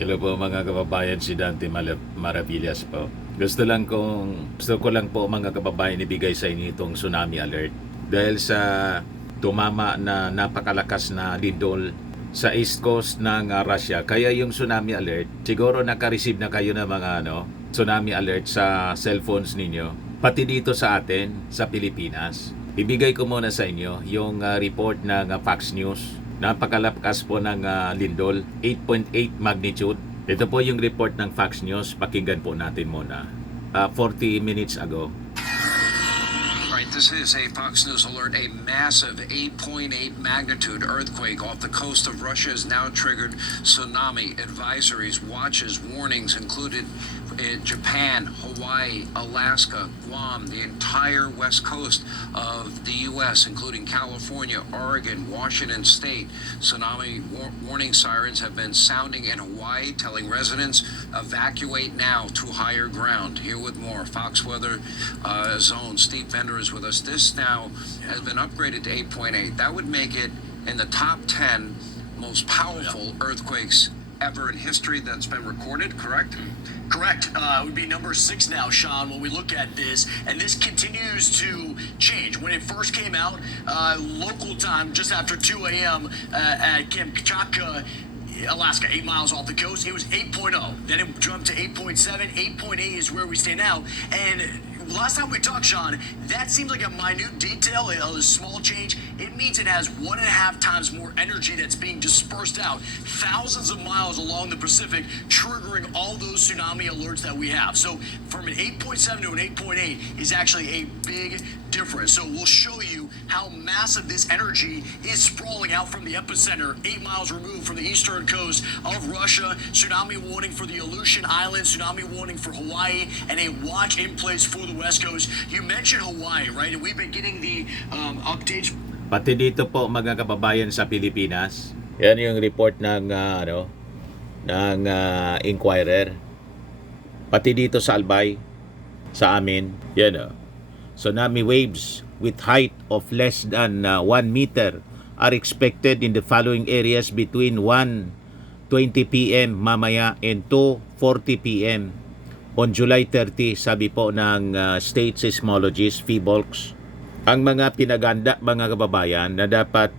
Hello po mga kababayan, si Dante Maravillas po. Gusto ko lang po mga kababayan ibigay sa inyo itong tsunami alert. Dahil sa tumama na napakalakas na lindol sa east coast ng Russia. Kaya yung tsunami alert, siguro naka-receive na kayo ng mga tsunami alert sa cellphones ninyo. Pati dito sa atin, sa Pilipinas. Ibigay ko muna sa inyo yung report ng Fox News. Napakalakas po ng lindol, 8.8 magnitude. Ito po yung report ng Fox News. Pakinggan po natin muna. 40 minutes ago. Right, this is a Fox News alert. A massive 8.8 magnitude earthquake off the coast of Russia has now triggered tsunami advisories. Watches, warnings included in Japan, Hawaii, Alaska, Guam, the entire west coast of the U.S., including California, Oregon, Washington State. Tsunami warning sirens have been sounding in Hawaii, telling residents evacuate now to higher ground. Here with more, Fox Weather Zone, Steve Bender is with us. This now has been upgraded to 8.8. That would make it in the top 10 most powerful earthquakes ever in history that's been recorded, correct? Correct. It would be number 6 now, Sean, when we look at this. And this continues to change. When it first came out, local time, just after 2 a.m. At Kamchatka, Alaska, 8 miles off the coast, it was 8.0. Then it jumped to 8.7. 8.8 is where we stay now. And last time we talked, Sean, that seems like a minute detail, a small change. It means it has 1.5 times more energy that's being dispersed out thousands of miles along the Pacific, triggering all those tsunami alerts that we have. So from an 8.7 to an 8.8 is actually a big difference. So we'll show you how massive this energy is sprawling out from the epicenter, 8 miles removed from the eastern coast of Russia. Tsunami warning for the Aleutian Islands, tsunami warning for Hawaii, and a watch in place for the West Coast. You mentioned Hawaii, right? And we've been getting the updates. Pati dito po mga kababayan sa Pilipinas. Yan yung report ng Inquirer. Pati dito sa Albay, sa amin, yan tsunami waves with height of less than 1 meter are expected in the following areas between 1:20 p.m. mamaya and 2:40 p.m. on July 30, sabi po ng State Seismologist PHIVOLCS. Ang mga pinaganda mga kababayan na dapat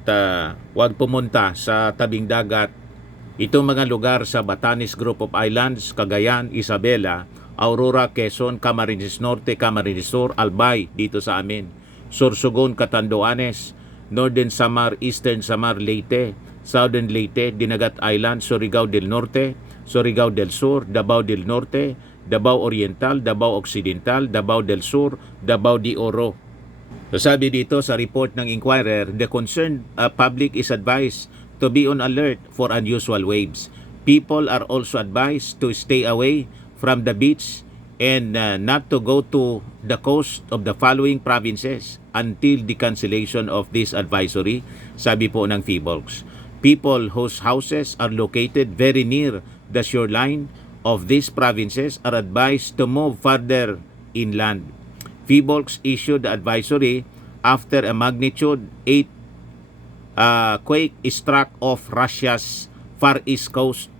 huwag pumunta sa tabing dagat. Itong mga lugar sa Batanes Group of Islands, Cagayan, Isabela, Aurora, Quezon, Camarines Norte, Camarines Sur, Albay, dito sa amin. Sorsogon, Catanduanes, Northern Samar, Eastern Samar, Leyte, Southern Leyte, Dinagat Island, Surigao del Norte, Surigao del Sur, Davao del Norte, Davao Oriental, Davao Occidental, Davao del Sur, Davao de Oro. So sabi dito sa report ng Inquirer, the concerned public is advised to be on alert for unusual waves. People are also advised to stay away from the beach and not to go to the coast of the following provinces until the cancellation of this advisory, sabi po ng PHIVOLCS. People whose houses are located very near the shoreline of these provinces are advised to move further inland. PHIVOLCS issued the advisory after a magnitude 8 quake struck off Russia's far east coast.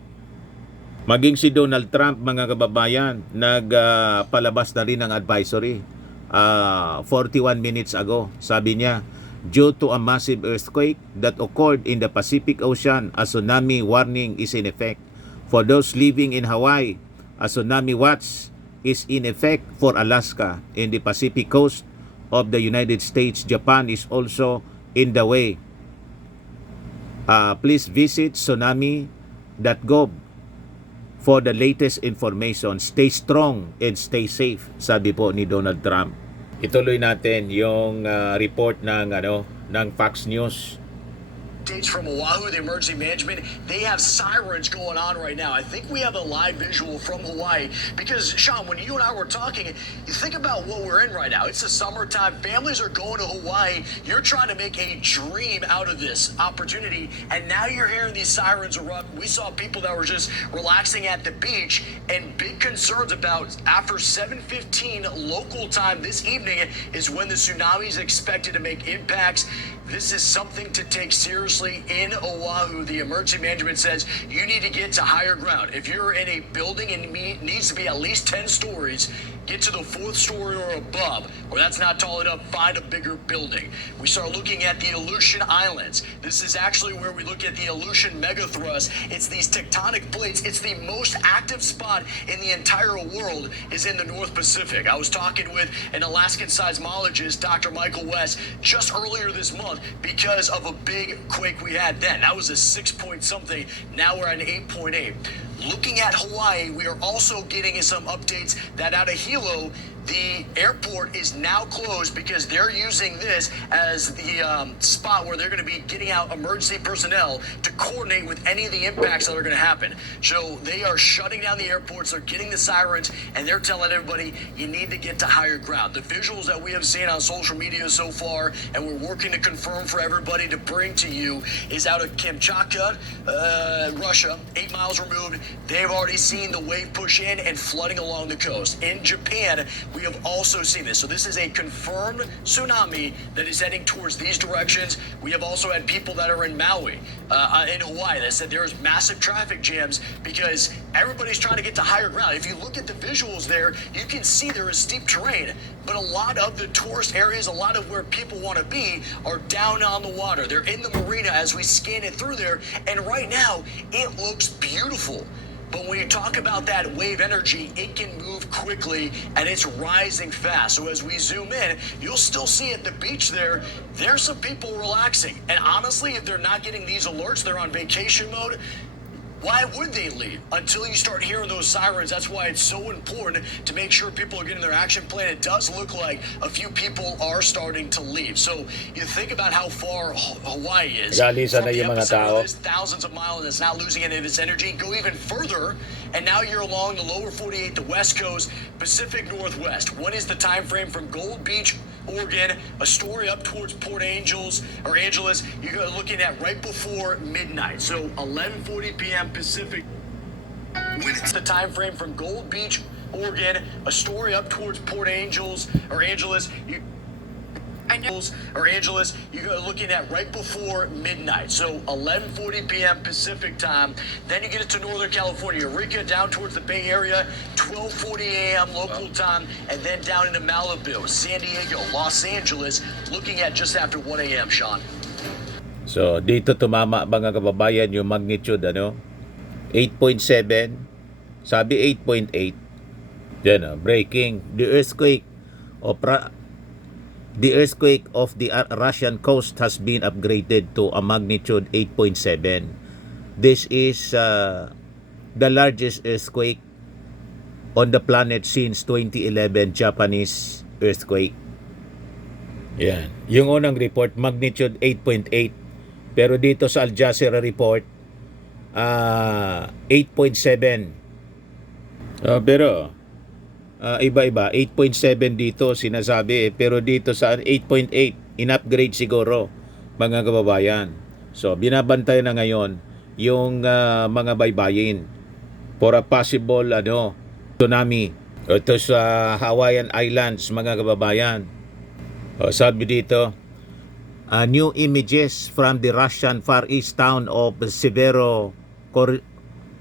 Maging si Donald Trump, mga kababayan, nagpalabas na rin ng advisory 41 minutes ago. Sabi niya, due to a massive earthquake that occurred in the Pacific Ocean, a tsunami warning is in effect. For those living in Hawaii, a tsunami watch is in effect for Alaska and the Pacific coast of the United States. Japan is also in the way. Please visit tsunami.gov for the latest information. Stay strong and stay safe, sabi po ni Donald Trump. Ituloy natin yung report ng Fox News. Updates from Oahu, the emergency management, they have sirens going on right now. I think we have a live visual from Hawaii because, Sean, when you and I were talking, you think about what we're in right now. It's the summertime. Families are going to Hawaii. You're trying to make a dream out of this opportunity, and now you're hearing these sirens erupt. We saw people that were just relaxing at the beach, and big concerns about after 7:15 local time this evening is when the tsunami is expected to make impacts. This is something to take seriously in Oahu. The emergency management says you need to get to higher ground. If you're in a building and it needs to be at least 10 stories, get to the 4th story or above, or that's not tall enough, find a bigger building. We start looking at the Aleutian Islands. This is actually where we look at the Aleutian megathrust. It's these tectonic plates. It's the most active spot in the entire world is in the North Pacific. I was talking with an Alaskan seismologist, Dr. Michael West, just earlier this month because of a big quake we had then. That was a 6 point something. Now we're at an 8.8. Looking at Hawaii, we are also getting some updates that out of Hilo, the airport is now closed because they're using this as the spot where they're going to be getting out emergency personnel to coordinate with any of the impacts that are going to happen. So they are shutting down the airports, they're getting the sirens, and they're telling everybody you need to get to higher ground. The visuals that we have seen on social media so far, and we're working to confirm for everybody to bring to you, is out of Kamchatka, Russia, 8 miles removed. They've already seen the wave push in and flooding along the coast. In Japan, we have also seen this. So this is a confirmed tsunami that is heading towards these directions. We have also had people that are in Maui, in Hawaii, that said there's massive traffic jams because everybody's trying to get to higher ground. If you look at the visuals there, you can see there is steep terrain, but a lot of the tourist areas, a lot of where people want to be are down on the water. They're in the marina as we scan it through there, and right now it looks beautiful. But when you talk about that wave energy, it can move quickly and it's rising fast. So as we zoom in, you'll still see at the beach there's some people relaxing. And honestly, if they're not getting these alerts, they're on vacation mode. Why would they leave until you start hearing those sirens? That's why it's so important to make sure people are getting their action plan. It does look like a few people are starting to leave. So you think about how far Hawaii is. Nag-aalisan na From the yung mga epicenter tao. of this, thousands of miles, and it's not losing any of its energy. Go even further, and now you're along the lower 48, the West Coast, Pacific Northwest. What is the time frame from Gold Beach, Oregon, a story up towards Port Angeles, you're looking at right before midnight. So 11:40 p.m. Pacific. When it's the time frame from Gold Beach, Oregon, a story up towards Port Angeles, you're looking at right before midnight. So 11:40 p.m. Pacific time. Then you get it to Northern California, Eureka, down towards the Bay Area, 12:40 a.m. local time, and then down into Malibu, San Diego, Los Angeles, looking at just after 1 a.m., Sean. So dito tumama mga kababayan yung magnitude 8.7, sabi 8.8. Yan breaking the earthquake of the Russian coast has been upgraded to a magnitude 8.7. This is the largest earthquake on the planet since 2011 Japanese earthquake. Yan. Yung unang report, magnitude 8.8. Pero dito sa Al Jazeera report, 8.7. Pero iba-iba, 8.7 dito sinasabi, pero dito sa 8.8, in-upgrade siguro mga kababayan. So binabantay na ngayon yung mga baybayin for a possible tsunami ito sa Hawaiian Islands mga kababayan. Sabi dito, new images from the Russian Far East town of Severo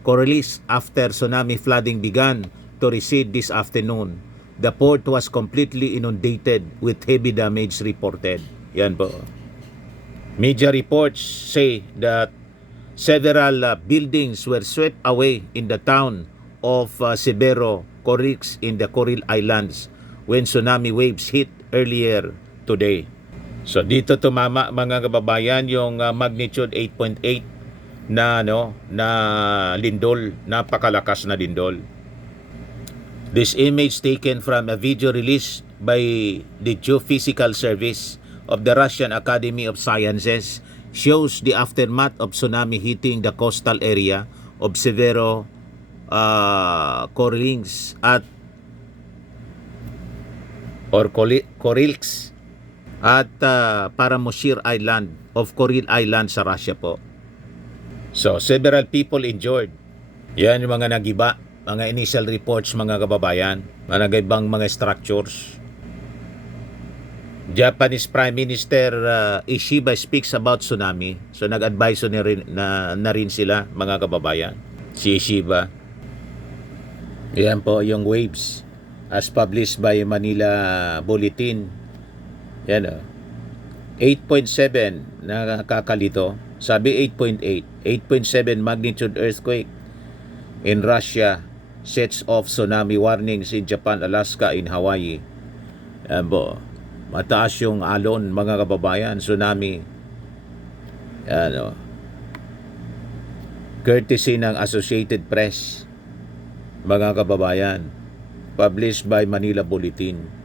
Coriolis after tsunami flooding began to recede this afternoon. The port was completely inundated with heavy damage reported. Yan po. Media reports say that several buildings were swept away in the town of Severo Coriolis in the Coral Islands when tsunami waves hit earlier today. So dito tumama mga kababayan yung magnitude 8.8 na lindol, napakalakas na lindol. This image taken from a video released by the Geophysical Service of the Russian Academy of Sciences shows the aftermath of tsunami hitting the coastal area of Severo Coriolis Coriolis at Paramoshir Island of Coral Island sa Russia po. So, several people injured. Yan yung mga nagiba, mga initial reports mga kababayan, mga ibang mga structures. Japanese Prime Minister Ishiba speaks about tsunami. So nag-advise na rin sila, mga kababayan. Si Ishiba. Yan po yung waves as published by Manila Bulletin. Yan o. 8.7 nakakalito. Sabi 8.8. 8.7 magnitude earthquake in Russia sets off tsunami warnings in Japan, Alaska, in Hawaii. Yan po. Mataas yung alon, mga kababayan. Tsunami. Yan o. Courtesy ng Associated Press, mga kababayan. Published by Manila Bulletin.